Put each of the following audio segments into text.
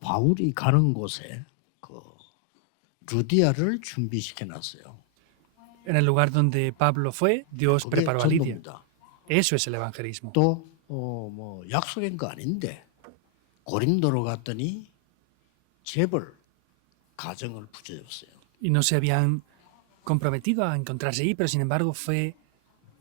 바울이 가는 곳에 그 루디아를 준비시켜 놨어요. En el lugar donde Pablo fue, Dios 그게 preparó a Lidia. 전도입니다. Eso es el evangelismo. 또 뭐 약속인 거 아닌데 고린도로 갔더니 재벌 가정을 부져줬어요. Y no se habían comprometido a encontrarse allí, pero sin embargo fue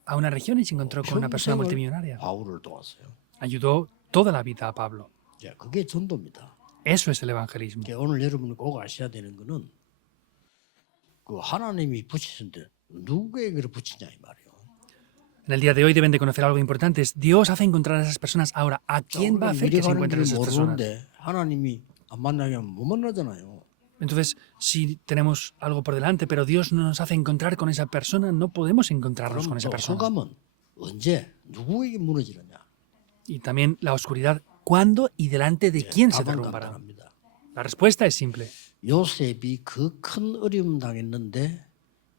a una región y se encontró con una persona 평생을 multimillonaria. 바울을 도왔어요. Ayudó toda la vida a Pablo. 그게 전도입니다. Eso es el evangelismo. 오늘 여러분이 꼭 아셔야 되는 거는 그 하나님이 붙이신데 누구에게 붙이냐 이 말이에요. En el día de hoy deben de conocer algo importante. Es Dios hace encontrar a esas personas. Ahora, ¿a quién va a hacer que se encuentren esas personas? 모르는데 하나님이 안 만나게 하면 못 만나잖아요. Entonces, si tenemos algo por delante, pero Dios no nos hace encontrar con esa persona, no podemos encontrarnos 그럼 con esa 또 persona. 흑암은 언제 누구에게 무너지느냐? Y también la oscuridad, ¿cuándo y delante de quién se 답은 derrumbará? 간단합니다. La respuesta es simple. 요셉이 그 큰 어려움 당했는데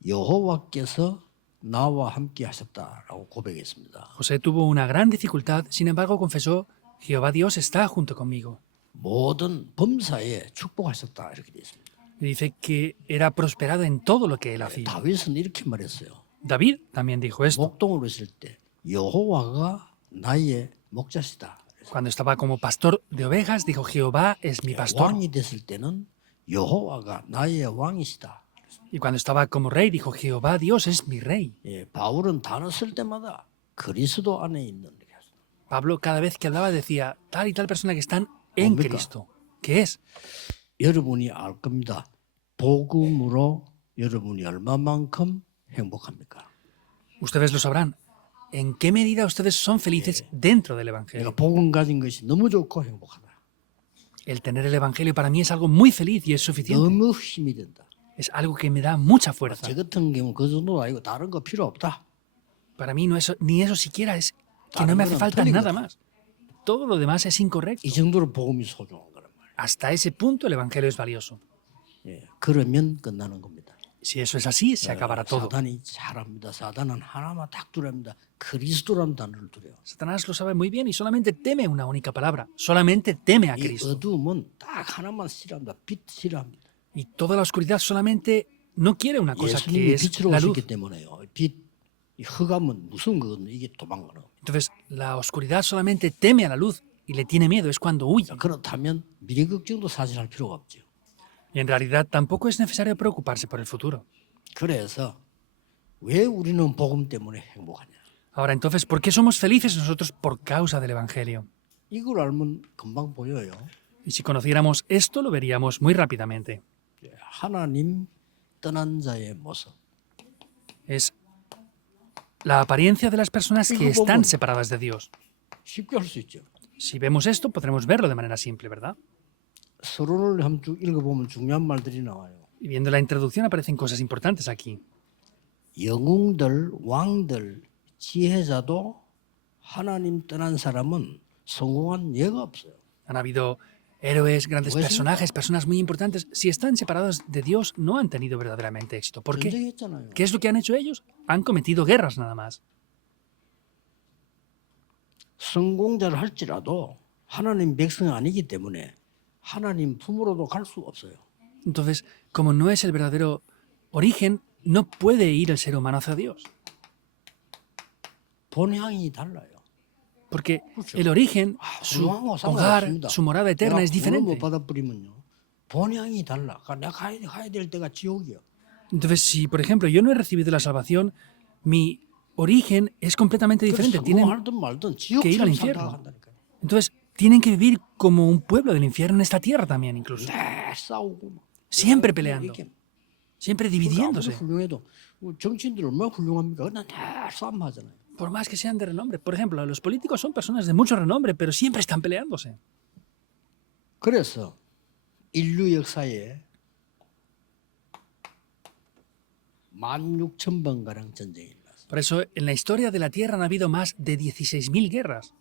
여호와께서 나와 함께 하셨다라고 고백했습니다. José tuvo una gran dificultad, sin embargo confesó, Jehová Dios está junto conmigo. 모든 범사에 축복하셨다 이렇게 되어 있습니다. Y dice que era prosperado en todo lo que él hacía. 다윗은 이렇게 말했어요. David también dijo esto. 목동으로 있을 때 여호와가 나의 목자시다. Cuando estaba como pastor de ovejas, dijo, Jehová es mi pastor. 왕이 됐을 때는 여호와가 나의 왕이시다. Y cuando estaba como rey, dijo, Jehová Dios es mi rey. 바울은 단어 쓸 때마다 그리스도 안에 있는 이렇게 하셨어요. Pablo cada vez que hablaba decía, tal y tal persona que están en 뭡니까? Cristo. ¿Qué es? 여러분이 알 겁니다. 복음으로 여러분이 얼마만큼 행복합니까? Ustedes lo sabrán. ¿En qué medida ustedes son felices dentro del 내가 Evangelio? 복음 가진 것이 너무 좋고 행복하다. El tener el Evangelio para mí es algo muy feliz y es suficiente. 너무 힘이 된다. Es algo que me da mucha fuerza. 저 같은 경우는 그 정도도 아니고 다른 거 필요 없다. Para mí no eso, ni eso siquiera es que no me hace falta nada más. Todo lo demás es incorrecto. 이 정도로 복음이 소중한 거란 말이에요. Hasta ese punto el Evangelio es valioso. 그러면 끝나는 겁니다. Si eso es así, se acabará todo. 사단이 잘합니다. 사단은 하나만 딱 두렵니다. 그리스도라는 단어를 두려워. Satanás lo sabe muy bien y solamente teme una única palabra. Solamente teme a 이 Cristo. 어두움은 딱 하나만 싫어합니다. 빛 싫어합니다. Y toda la oscuridad solamente no quiere una cosa que 예수님이 es 빛으로 la luz. 오셨기 때문에요. 빛, 이 흑암은 무슨 거거든요. 이게 도망가는 겁니다. Entonces, la oscuridad solamente teme a la luz y le tiene miedo, es cuando huye. 그렇다면 미래 걱정도 사실 할 필요가 없죠. Y en realidad tampoco es necesario preocuparse por el futuro. 그래서 왜 우리는 복음 때문에 행복하냐? Ahora, entonces, ¿por qué somos felices nosotros por causa del Evangelio? 이걸 알면 금방 보여요. Y si conociéramos esto, lo veríamos muy rápidamente. 하나님 떠난 자의 모습. Es la apariencia de las personas que están separadas de Dios. 쉽게 할 수 있죠. Si vemos esto, podremos verlo de manera simple, ¿verdad? 서론을 한번 쭉 읽어보면 중요한 말들이 나와요. Y viendo la introducción aparecen cosas importantes aquí. 영웅들, 왕들, 지혜자도 하나님 떠난 사람은 성공한 예가 없어요. Han habido héroes, grandes Pues sí. personajes, personas muy importantes. Si están separados de Dios, no han tenido verdaderamente éxito. ¿Por qué? 전쟁했잖아요. ¿Qué es lo que han hecho ellos? Han cometido guerras nada más. 성공자를 할지라도 하나님 백성이 아니기 때문에 하나님 품으로도 갈 수 없어요. Entonces, como no es el verdadero origen, no puede ir el ser humano hacia Dios. 본향이 달라요. Porque el origen, su 훌륭한 거 hogar, 상관없습니다. su morada eterna es 내가 구원을 diferente. 못 받아버리면요. 본향이 달라. 그러니까 내가 가야 될 때가 지옥이야. Entonces, si, por ejemplo, yo no he recibido la salvación, mi origen es completamente diferente. Tienen 성공하든 말든 que ir al 지옥처럼 infierno. 살다가 한다니까요. Entonces, tienen que vivir como un pueblo del infierno en esta tierra también, incluso. 매 싸우고 막. Siempre peleando, 이렇게 siempre 아무리 dividiéndose. 훌륭해도 정치인들 얼마나 훌륭합니까? 그냥 다 싸움하잖아요. Por más que sean de renombre. Por ejemplo, los políticos son personas de mucho renombre, pero siempre están peleándose. 그래서 인류 역사에 16,000번가량 전쟁이 일어났어요. Por eso, en la historia de la Tierra han habido más de 16.000 guerras.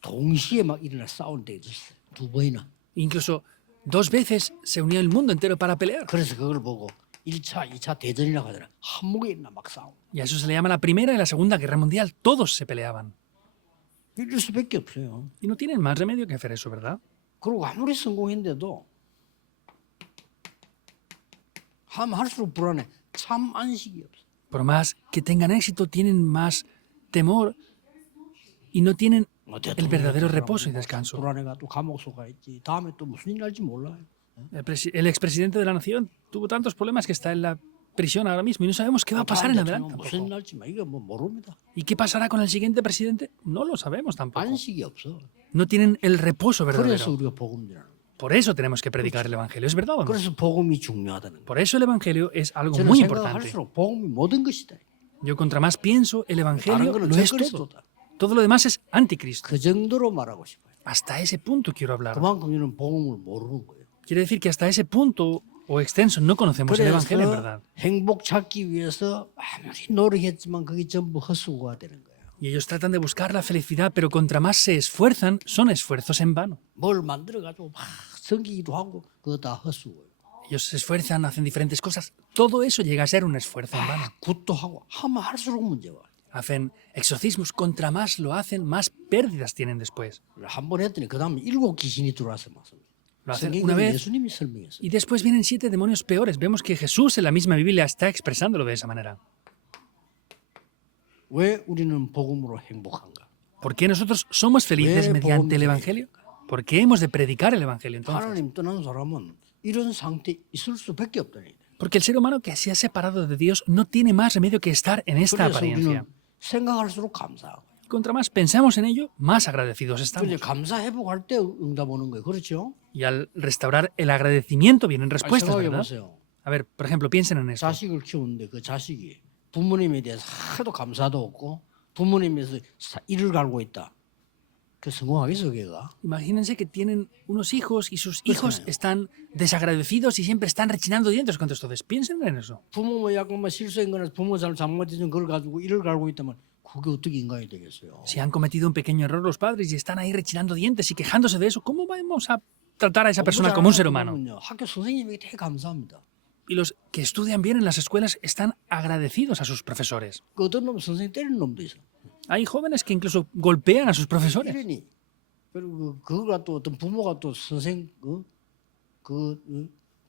동시에 막 일어나 싸우는 데 있었어요. 두 번이나. Incluso 2 veces se unió el mundo entero para pelear. 그래서 그걸 보고 1차, 2차 대전이라고 하더라. 한목에 있나 막 싸우고. Y a eso se le llama la Primera y la Segunda Guerra Mundial. Todos se peleaban. 이럴 수밖에 없어요. Y no tienen más remedio que hacer eso, ¿verdad? 그리고 아무리 성공했는데도 하면 할수록 불안해. 참 안식이 없어. Por más que tengan éxito, tienen más temor y no tienen el verdadero reposo y descanso. 불안해가 또 감옥 속가 있지. 다음에 또 무슨 일 날지 몰라요. El expresidente de la nación tuvo tantos problemas que está en la prisión ahora mismo y no sabemos qué va a pasar en adelante 무슨 일 tampoco. 날지 이거 뭐 모릅니다. ¿Y qué pasará con el siguiente presidente? No lo sabemos tampoco. 안식이 없어. No tienen el reposo 그래서 verdadero. 우리가 복음이라는 거예요. Por eso tenemos que predicar el Evangelio. ¿Es verdad o no? 그래서 복음이 중요하다는 거예요. Por eso el Evangelio es algo 저는 muy importante. 생각할수록 복음이 모든 것이다. Yo contra más pienso, el 다른 Evangelio 거는 lo es todo. 적그리스도다. Todo lo demás es anticristo. 그 정도로 말하고 싶어요. Hasta ese punto quiero hablar. 그만큼 우리는 복음을 모르는 거예요. Quiere decir que hasta ese punto o extenso no conocemos el Evangelio en 그래서 verdad. 행복 찾기 위해서 아무리 노력했지만 그게 전부 헛수고가 되는 거예요. Y ellos tratan de buscar la felicidad, pero contra más se esfuerzan, son esfuerzos en vano. 뭘 만들어가지고 막 섬기기도 하고 그거 다 헛수고예요. Ellos se esfuerzan, hacen diferentes cosas. Todo eso llega a ser un esfuerzo en vano. 굿도 하고 하면 할수록 문제가 와요. Hacen exorcismos. Contra más lo hacen, más pérdidas tienen después. 한 번 했더니 그 다음에 7 귀신이 들어와서 막 Lo hacen 성경에 una vez 예수님이 설명했어요. y después vienen 7 demonios peores. Vemos que Jesús en la misma Biblia está expresándolo de esa manera. 왜 우리는 복음으로 행복한가? ¿Por qué nosotros somos felices 왜 mediante el 복음이 Evangelio? ¿Por qué hemos de predicar el Evangelio entonces? 하나님 떠난 사람은 이런 상태 있을 수밖에 없다는 얘기예요. Porque el ser humano que se ha separado de Dios no tiene más remedio que estar en esta 그래서 apariencia. 우리는 생각할수록 감사하고 Contra más pensamos en ello, más agradecidos 또 estamos. 이제 감사 회복할 때 응답 오는 거예요. 그렇죠? Y al restaurar el agradecimiento vienen respuestas, 생각해 ¿verdad? 보세요. A ver, por ejemplo, piensen en eso. 자식을 키우는데 그 자식이 부모님에 대해서 하도 감사도 없고 부모님에서 일을 갈고 있다. 그 성공하겠어 걔가? Imagínense que tienen unos hijos y sus hijos están desagradecidos y siempre están rechinando dientes contra ustedes. Piensen en eso. 부모 뭐 약간 뭐 실수한 거나 부모 잘못했으면 그걸 가지고 일을 갈고 있다면 그게 어떻게 인간이 되겠어요? Si han cometido un pequeño error los padres y están ahí rechinando dientes y quejándose de eso, ¿cómo vamos a tratar a esa persona como un ser humano? 학교 선생님에게 되게 감사합니다. Y los que estudian bien en las escuelas están agradecidos a sus profesores. 그 어떤 놈 선생님 때리는 놈도 있어. Hay jóvenes que incluso golpean a sus profesores. 이러니 그리고 그거가 또 어떤 부모가 또 선생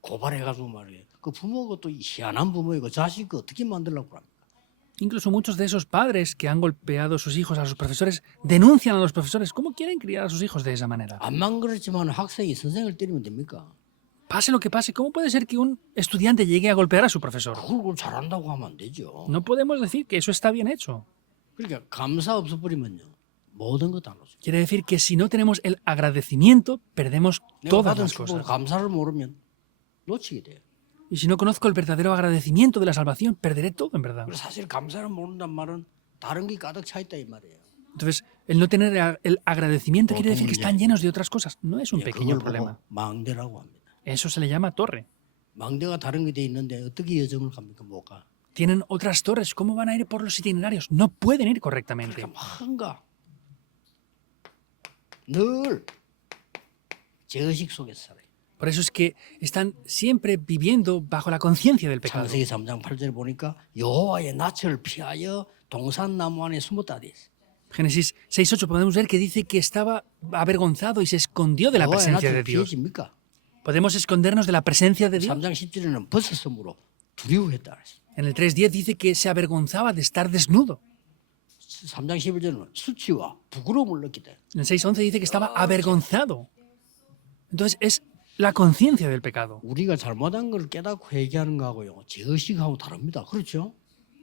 고발해가지고 말이에요. 그 부모가 또 희한한 부모이고 자식 그 어떻게 만들려고 합니까? Incluso muchos de esos padres que han golpeado a sus hijos, a sus profesores, denuncian a los profesores. ¿Cómo quieren criar a sus hijos de esa manera? 암만 그렇지만 학생이 선생을 때리면 됩니까? Pase lo que pase, ¿cómo puede ser que un estudiante llegue a golpear a su profesor? 그걸 잘한다고 하면 안 되죠. No podemos decir que eso está bien hecho. 그러니까 감사 없어버리면요 모든 것 다 놓죠. Quiere decir que si no tenemos el agradecimiento, perdemos 내가 todas 받은 las 축복을 cosas. 감사를 모르면 놓치게 돼요. Y si no conozco el verdadero agradecimiento de la salvación, perderé todo en verdad. 그래서 사실 감사를 모른단 말은 다른 게 가득 차 있다 이 말이에요. Entonces, el no tener el agradecimiento quiere decir que 문제. están llenos de otras cosas. No es un 예, pequeño 그걸 problema. 보고 망대라고 합니다. Eso se le llama torre. 망대가 다른 게 돼 있는데 어떻게 여정을 갑니까 못 가? Tienen otras torres. ¿Cómo van a ir por los itinerarios? No pueden ir correctamente. 그러니까 뭔가 늘 죄의식 속에서 살아요. Por eso es que están siempre viviendo bajo la conciencia del pecado. 창세기 3장 8절에 보니까 여호와의 낯을 피하여 동산나무 안에 숨었다 돼 있어요. Génesis 6:8 podemos ver que dice que estaba avergonzado y se escondió de la 여호와의 presencia de 낯을 Dios. 피해집니까? ¿Podemos escondernos de la presencia de Dios? 3장 10절에는 벗었으므로 두려워했다 그랬어요. En el 3:10 dice que se avergonzaba de estar desnudo. 3장 11절에는 수치와 부끄러움을 느끼다. En el 6:11 dice que estaba avergonzado. Entonces es la conciencia del pecado. 우리가 잘못한 걸 깨닫고 회개하는 거하고요. 죄의식하고 다릅니다. 그렇죠?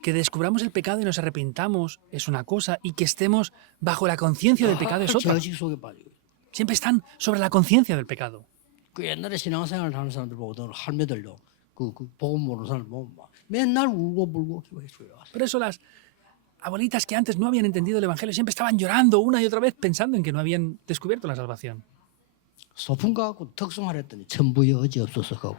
Que descubramos el pecado y nos arrepintamos es una cosa y que estemos bajo la conciencia del pecado es otra. 죄의식 속에 빠지고. Siempre están sobre la conciencia del pecado. 그 옛날에 신앙생활 하는 사람들 보거든 할매들요. 그 복음 모르는 사람 보면 막 맨날 울고불고 기도했어요. Por eso las abuelitas que antes no habían entendido el Evangelio siempre estaban llorando una y otra vez pensando en que no habían descubierto la salvación. 소풍 가고 특송하랬더니 전부에 어지 없어서 가고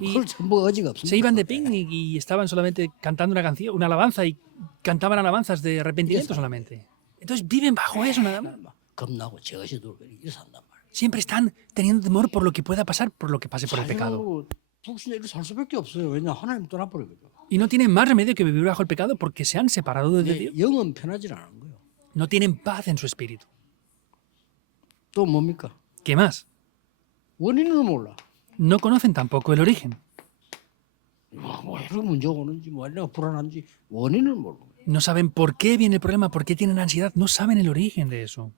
뭘 전부 어지가 없습니까? Se iban de picnic y estaban solamente cantando una canción, una alabanza y cantaban alabanzas de arrepentimiento solamente. Entonces viven bajo eso nada más. 겁나고 죄의식 들고 이렇게 산단 말이야. Siempre están teniendo temor por lo que pueda pasar, por lo que pase por el pecado. 불신자로 살 수밖에 없어요. 왜냐 하나님 떠나버리거든. Y no tienen más remedio que vivir bajo el pecado porque se han separado de Dios. 영은 편하지 않은 거예요. No tienen paz en su espíritu. 또 뭡니까? ¿Qué más? 원인을 몰라. No conocen tampoco el origen. 뭐 이런 문제가 오는지 뭐 내가 불안한지 원인을 모르고. No saben por qué viene el problema, por qué tienen ansiedad. No saben el origen de eso.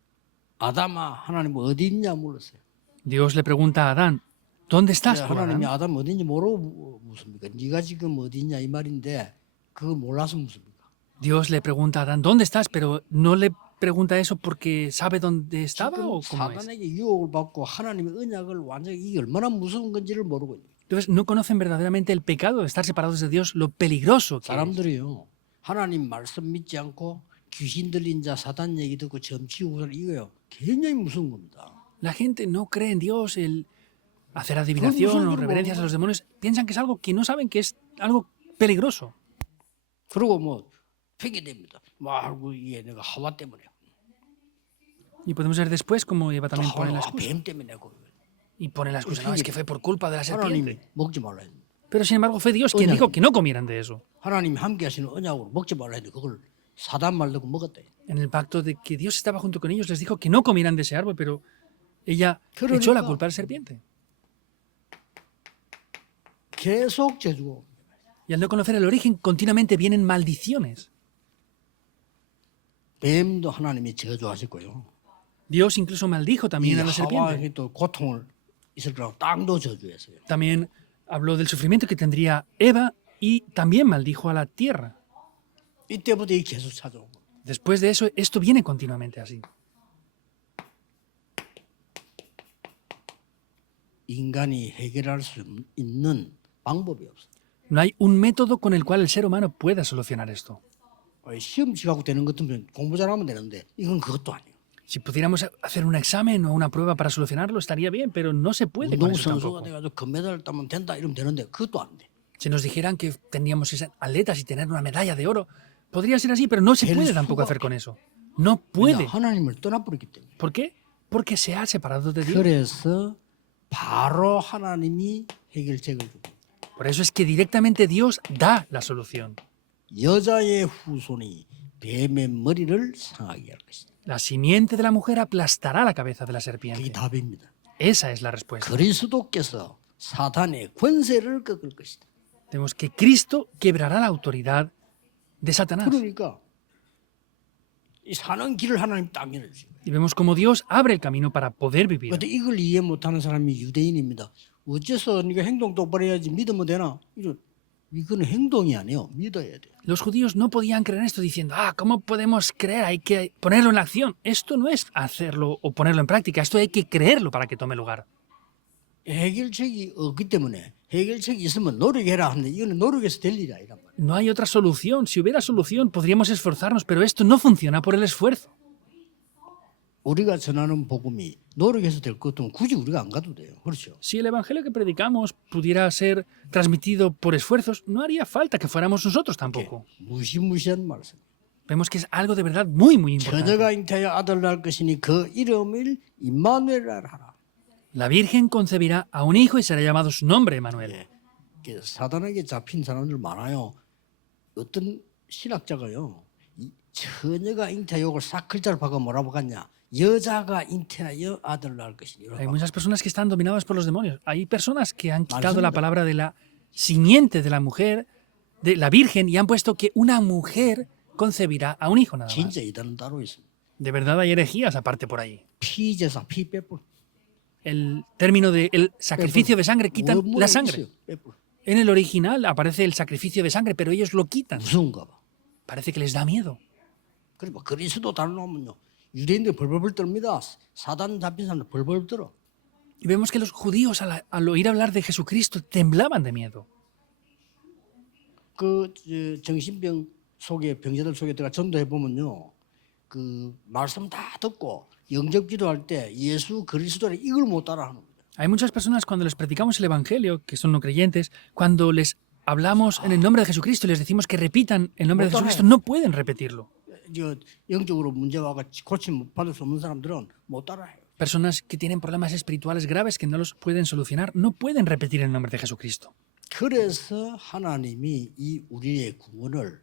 아담아 하나님 어디 있냐 물었어요. Dios le pregunta a Adán, ¿dónde estás tú, 하나님이 Adán? 아담 어딘지 모르고 묻습니까? 네가 지금 어디 있냐 이 말인데 그거 몰라서 묻습니까? Dios le pregunta a Adán, ¿dónde estás? Pero no le pregunta eso porque sabe dónde estaba 지금 o cómo es. 사단에게 유혹을 받고 하나님의 언약을 완전히 이게 얼마나 무서운 건지를 모르고 있는 거예요. Entonces no conocen verdaderamente el pecado de estar separados de Dios, lo peligroso que es. 사람들이요 하나님 말씀 믿지 않고 귀신 들린 자 사단 얘기 듣고 점치고 이거요 굉장히 무서운 겁니다. La gente no cree en Dios, el hacer adivinación o reverencias a los demonios, piensan que es algo que no saben que es algo peligroso. 그리고 뭐 핑계댑니다. 말고 이게 내가 하와 때문에 Y podemos ver después cómo Eva 또 también pone la 하와 excusa. 뱀 때문에 내고 Y pone la excusa, no, es que fue por culpa de la 하나님이 serpiente. 먹지 말라 했는데 Pero sin embargo fue Dios quien dijo que no comieran de eso. 하나님이 함께 하시는 언약으로 먹지 말라 했는데 그걸 사단 말 듣고 먹었대. En el pacto de que Dios estaba junto con ellos, les dijo que no comieran de ese árbol, pero ella echó la culpa a la serpiente. 계속 저주고 Y al no conocer el origen, continuamente vienen maldiciones. 뱀도 하나님이 저주하셨고요. Dios incluso maldijo 이 también a la serpiente. 하와에게 또 고통을 있을 거라고 땅도 저주했어요. También habló del sufrimiento que tendría Eva y también maldijo a la tierra. 이때부터 이 계속 찾아온 거예요. Después de eso, esto viene continuamente así. 인간이 해결할 수 있는 방법이 없어요. No hay un método con el cual el ser humano pueda solucionar esto. 시험 지가고 되는 것 같으면 공부 잘하면 되는데 이건 그것도 아니에요. Si pudiéramos hacer un examen o una prueba para solucionarlo, estaría bien, pero no se puede con eso 운동선수가 tampoco. 돼가지고 금메달 따면 된다 이러면 되는데 그것도 안 돼. Si nos dijeran que tendríamos que ser atletas y tener una medalla de oro, podría ser así, pero no se puede tampoco hacer con eso. No puede. 하나님을 떠나버렸기 때문에. ¿Por qué? Porque se ha separado de Dios. 그래서 바로 하나님이 해결책을 주고 Por eso es que directamente Dios da la solución. 여자의 후손이 뱀의 머리를 상하게 할 것이다. La simiente de la mujer aplastará la cabeza de la 그게 serpiente. 답입니다. Esa es la respuesta. 그리스도께서 사탄의 권세를 꺾을 것이다. Tenemos que Cristo quebrará la autoridad de Satanás. 그러니까 이 사는 길을 하나님 딱 열어주신 거예요. Y vemos cómo Dios abre el camino para poder vivir. 그런데 이걸 이해 못하는 사람이 유대인입니다. 어째서 네가 행동 똑바로 해야지 믿으면 되나? 이거는 행동이 아니에요. 믿어야 돼. Los judíos no podían creer en esto diciendo, ¿cómo podemos creer? Hay que ponerlo en acción. Esto no es hacerlo o ponerlo en práctica, esto hay que creerlo para que tome lugar. 해결책이 없기 때문에 해결책이 있으면 노력해라 하는데 이거는 노력해서 될 일이 아니란 말이에요. No hay otra solución. Si hubiera solución, podríamos esforzarnos, pero esto no funciona por el esfuerzo. 우리가 전하는 복음이 노력해서 될 것 같으면 굳이 우리가 안 가도 돼요. 그렇죠? Si el evangelio que predicamos pudiera ser transmitido por esfuerzos, no haría falta que fuéramos nosotros tampoco. 무시무시한 말씀. Vemos que es algo de verdad muy, muy importante. 처녀가 잉태하여 아들 낳을 것이니 그 이름을 임마누엘이라 하라. La Virgen concebirá a un hijo y será llamado su nombre, Emmanuel. 예. 사단에게 잡힌 사람들 많아요. 어떤 신학자가요. 이 처녀가 잉태하여 이걸 싹 글자를 박아 뭐라고 봤냐. 여자가 잉태하여 아들 낳을 것이니. Hay muchas personas que están dominadas por los demonios. Hay personas que han quitado la palabra de la simiente de la mujer, de la Virgen, y han puesto que una mujer concebirá a un hijo nada más. 진짜 이단은 따로 있습니다. De verdad hay herejías aparte por ahí. 피제사 피 빼뿔. El término de el sacrificio de sangre, quitan la sangre. 빼뿔. En el original aparece el sacrificio de sangre, pero ellos lo quitan. 무서운가 봐. Parece que les da miedo. 그리고 그리스도 다루면요. 유대인들 벌벌벌 떨니다. 사단 잡힌 사람들 벌벌 떨어. Y vemos que los judíos al oír hablar de Jesucristo temblaban de miedo. 정신병 속에 병자들 속에 들어가 전도해 보면요. 그 말씀 다 듣고 영접 기도할 때 예수 그리스도를 이걸 못 따라하는 거예요. Hay muchas personas cuando les predicamos el evangelio, que son no creyentes, cuando les hablamos en el nombre de Jesucristo y les decimos que repitan el nombre de Jesucristo, no pueden repetirlo. 영적으로 문제와 고침 받을 수 없는 사람들은 못 따라해요. Personas que tienen problemas espirituales graves que no los pueden solucionar, no pueden repetir el nombre de Jesucristo. 그래서 하나님이 이 우리의 구원을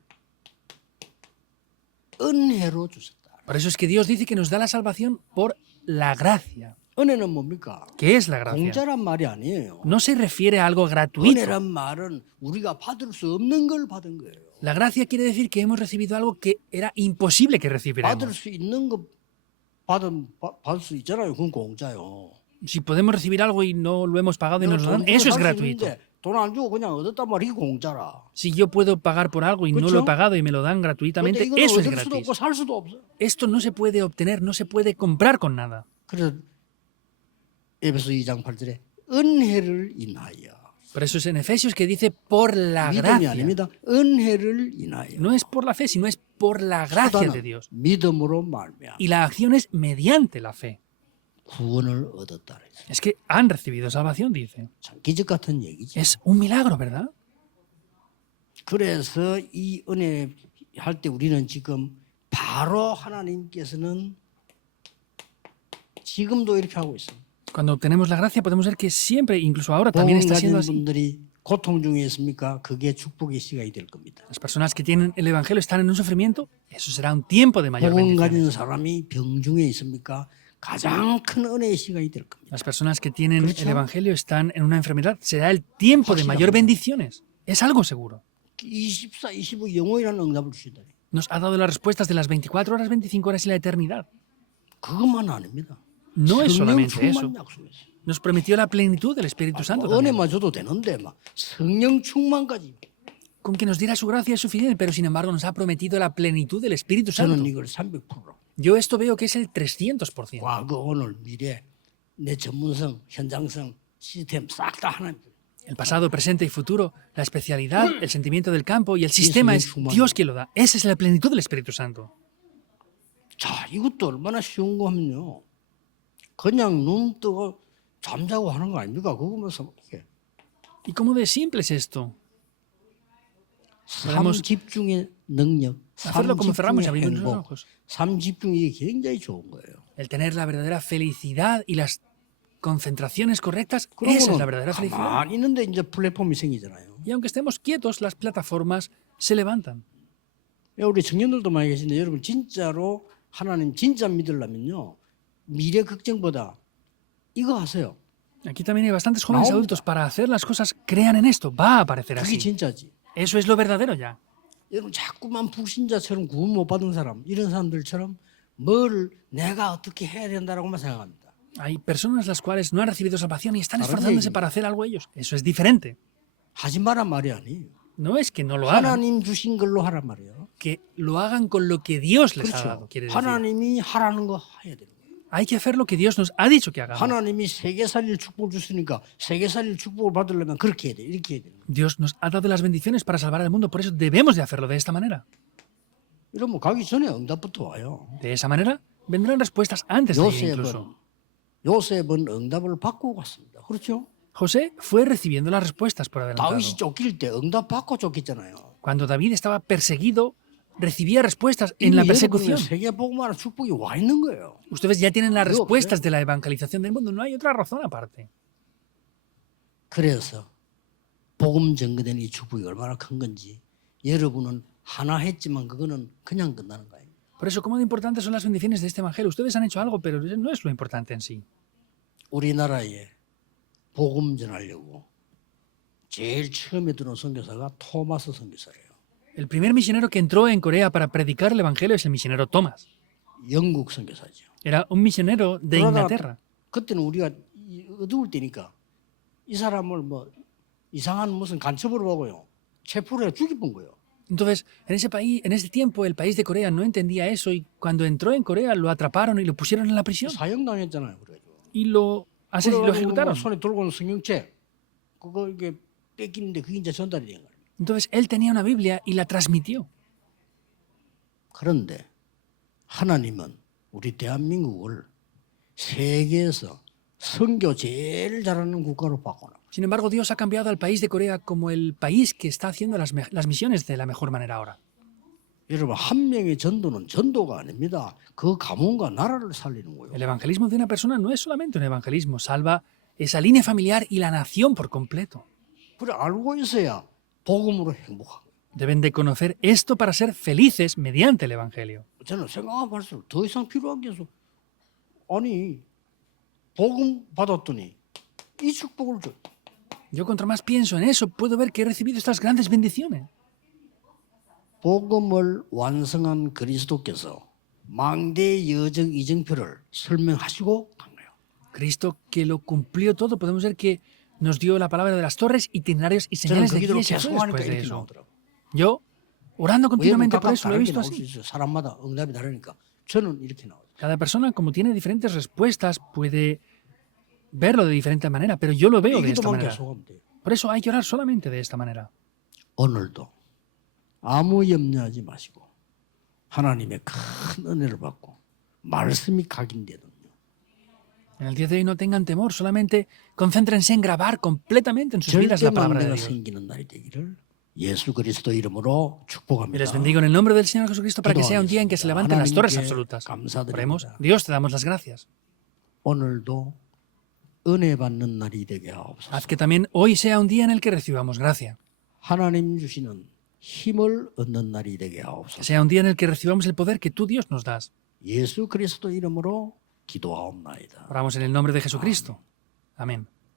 은혜로 주셨다. Por eso es que Dios dice que nos da la salvación por la gracia. 은혜는 뭡니까? ¿Qué es la gracia? 공짜란 말이 아니에요. No se refiere a algo gratuito. 은혜란 말은 우리가 받을 수 없는 걸 받은 거예요. La gracia quiere decir que hemos recibido algo que era imposible que 받을 recibiéramos. 수 있는 거 받을 수 있잖아요. 그건 공짜요. Si podemos recibir algo y no lo hemos pagado y nos lo dan, 돈 주고 eso es 살 수 gratuito. 있는데 돈 안 주고 그냥 얻었단 말이 공짜라. Si yo puedo pagar por algo y no lo he ¿K렇죠? pagado y me lo dan 근데 gratuitamente, 이거는 eso es 얻을 수도 gratis. 없고 살 수도 없어요. Esto no se puede obtener, no se puede comprar con nada. 그래서 에베소 2장 8절에 은혜를 인하여. Por eso es en Efesios que dice por la 믿음이 gracia. 아닙니다. 은혜를 인하여. No es por la fe, sino es por la gracia de Dios. 믿음으로 말미암아 Y la acción es mediante la fe. 구원을 얻었다. 그랬어요. Es que han recibido salvación, dice. 참 기적 같은 얘기죠. Es un milagro, ¿verdad? 그래서 이 은혜 할 때 우리는 지금 바로 하나님께서는 지금도 이렇게 하고 있어요. Cuando obtenemos la gracia podemos ver que siempre, incluso ahora, también 복음 está 가진 siendo así. 분들이 고통 중에 있습니까? 그게 축복의 시간이 될 겁니다. Las personas que tienen el Evangelio están en un sufrimiento, eso será un tiempo de mayor 복음 bendición. 가진 사람이 병 중에 있습니까? 가장 큰 은혜의 시간이 될 겁니다. Las personas que tienen ¿Cristo? el Evangelio están en una enfermedad, será el tiempo de mayor bendiciones. Es algo seguro. 24, 25 영원이라는 응답을 주시다니. Nos ha dado las respuestas de las 24 horas, 25 horas y la eternidad. 그것만 아닙니다. No es 성령 solamente eso. 충만 약속했어요. Nos prometió la plenitud del Espíritu Santo también. 은혜만 줘도 되는데 막 성령 충만까지. Con que nos diera su gracia es suficiente, pero sin embargo nos ha prometido la plenitud del Espíritu Santo. 저는 이걸 300%. Yo esto veo que es el 300%. 과거, 오늘, 미래, 내 전문성, 현장성, 시스템 싹 다 하나님. El pasado, presente y futuro, la especialidad, el sentimiento del campo y el sistema es Dios quien lo da. Esa es la plenitud del Espíritu Santo. 자, 이것도 얼마나 쉬운 거 하면요. 그냥 눈 뜨고 잠자고 하는 거 아닙니까? 그거면서 이게 ¿Y cómo de simple es esto? 삶 집중의 능력, 삶 Hacerlo como cerramos y 집중의 abrimos los 행복, ojos. 삶 집중이 굉장히 좋은 거예요. El tener la verdadera felicidad y las concentraciones correctas, esa es la verdadera felicidad. 가만히 있는데 이제 플랫폼이 생기잖아요. Y aunque estemos quietos, las plataformas se levantan. 우리 청년들도 많이 계신데 여러분 진짜로 하나님 진짜 믿으려면요. 미래 걱정보다 이거 하세요. Aquí también hay bastantes jóvenes No. adultos. Para hacer las cosas, crean en esto. Va a aparecer 그게 así. 진짜지. Eso es lo verdadero ya. 여러분 자꾸만 불신자처럼 구원 못 받은 사람 이런 사람들처럼 뭘 내가 어떻게 해야 된다라고만 생각합니다. Hay personas las cuales no han recibido salvación y están Ahora esforzándose sí. para hacer algo ellos. Eso es diferente. 하지 마란 말이 아니에요. No es que no lo hagan, 하나님 주신 걸로 하란 말이에요. que lo hagan con lo que Dios les ha 그렇죠. dado, quiere decir. 하나님이 하라는 거 해야 되는 거예요. Hay que hacer lo que Dios nos ha dicho que hagamos. 하나님이 세계 살릴 축복을 주시니까 세계 살릴 축복을 받으려면 그렇게 해야 돼. 이렇게 해야 되는 거예요. Dios nos ha dado las bendiciones para salvar al mundo, por eso debemos de hacerlo de esta manera. 이러면 가기 전에 응답부터 와요. De esa manera vendrán respuestas antes de ir incluso. 요셉은 응답을 받고 갔습니다. 그렇죠? José fue recibiendo las respuestas por adelantado. 다윗이 쫓길 때 응답 받고 쫓겼잖아요. Cuando David estaba perseguido, recibía respuestas en la 이미 persecución. 여러분은 세계 복음화의 축복이 와 있는 거예요. Ustedes ya tienen las Yo, respuestas de la evangelización del mundo, no hay otra razón aparte. 그래서 복음 전거된 이 축복이 얼마나 큰 건지 여러분은 하나 했지만 그거는 그냥 끝나는 거예요. Por eso, ¿cómo de importantes son las bendiciones de este evangelio? Ustedes han hecho algo, pero no es lo importante en sí. 우리나라에 복음 전하려고 제일 처음에 들어온 선교사가 토마스 선교사예요. El primer misionero que entró en Corea para predicar el evangelio es el misionero Thomas. 영국 선교사죠. Era un misionero de 그러다 Inglaterra. 그때는 우리가 어두울 때니까 이 사람을 뭐 이상한 무슨 간첩으로 보고요. 체포를 해 죽이본 거예요. Entonces, en ese país, en ese tiempo, el país de Corea no entendía eso y cuando entró en Corea lo atraparon y lo pusieron en la prisión 사형당했잖아요. 그래가지고. y lo 그래가지고 ejecutaron. 손에 들고 있는 성경책 그거 이게 뺏기는데 그게 이제 전달이 된 거예요. Entonces, él tenía una Biblia y la transmitió. 그런데 하나님은 우리 대한민국을 세계에서 선교 제일 잘하는 국가로 바꿔놔. Sin embargo, Dios ha cambiado al país de Corea como el país que está haciendo las misiones de la mejor manera ahora. 여러분 한 명의 전도는 전도가 아닙니다. 그 가문과 나라를 살리는 거예요. El evangelismo de una persona no es solamente un evangelismo, salva esa línea familiar y la nación por completo. 그래 알고 있어야 복음으로 행복하고. Deben de conocer esto para ser felices mediante el evangelio. 저는 생각하면 할수록 더 이상 필요한 게 없어. 아니 복음 받았더니 이 축복을 줘. Yo contra más pienso en eso, puedo ver que he recibido estas grandes bendiciones. 복음을 완성한 그리스도께서 망대 여정 이정표를 설명하시고 간 거예요. Cristo que lo cumplió todo, podemos ver que nos dio la palabra de las torres, itinerarios y 저는 señales 그 de 기도를 guía y se 계속 fue 하니까 después de 이렇게 eso. 나오더라고요. Yo, orando continuamente por 각각 eso, lo he 다르게 visto 나올 수 así. 있어요. 사람마다 응답이 다르니까 저는 이렇게 나오죠. Cada persona, como tiene diferentes respuestas, puede verlo de diferente manera, pero yo lo veo 이 de esta 기도만 manera. 계속하면 돼요. Por eso hay que orar solamente de esta manera. 오늘도 아무 염려하지 마시고 하나님의 큰 은혜를 받고 말씀이 각인되든요. En el día de hoy no tengan temor, solamente concéntrense en grabar completamente en sus vidas la palabra de 절대망대가 Dios. 생기는 날이 되기를 예수 그리스도 이름으로 Y 축복합니다. les bendigo en el nombre del Señor Jesucristo para que sea un día en que se levanten las torres 하나님께 absolutas. 감사드립니다. Oremos. Dios, te damos las gracias. 오늘도 은혜 받는 날이 되게 하옵소서. Haz que también hoy sea un día en el que recibamos gracia. 하나님 주시는 힘을 얻는 날이 되게 Que 하옵소서. sea un día en el que recibamos el poder que tú, Dios, nos das. 예수 그리스도 이름으로 기도하옵나이다. Oramos en el nombre de Jesucristo. Amén.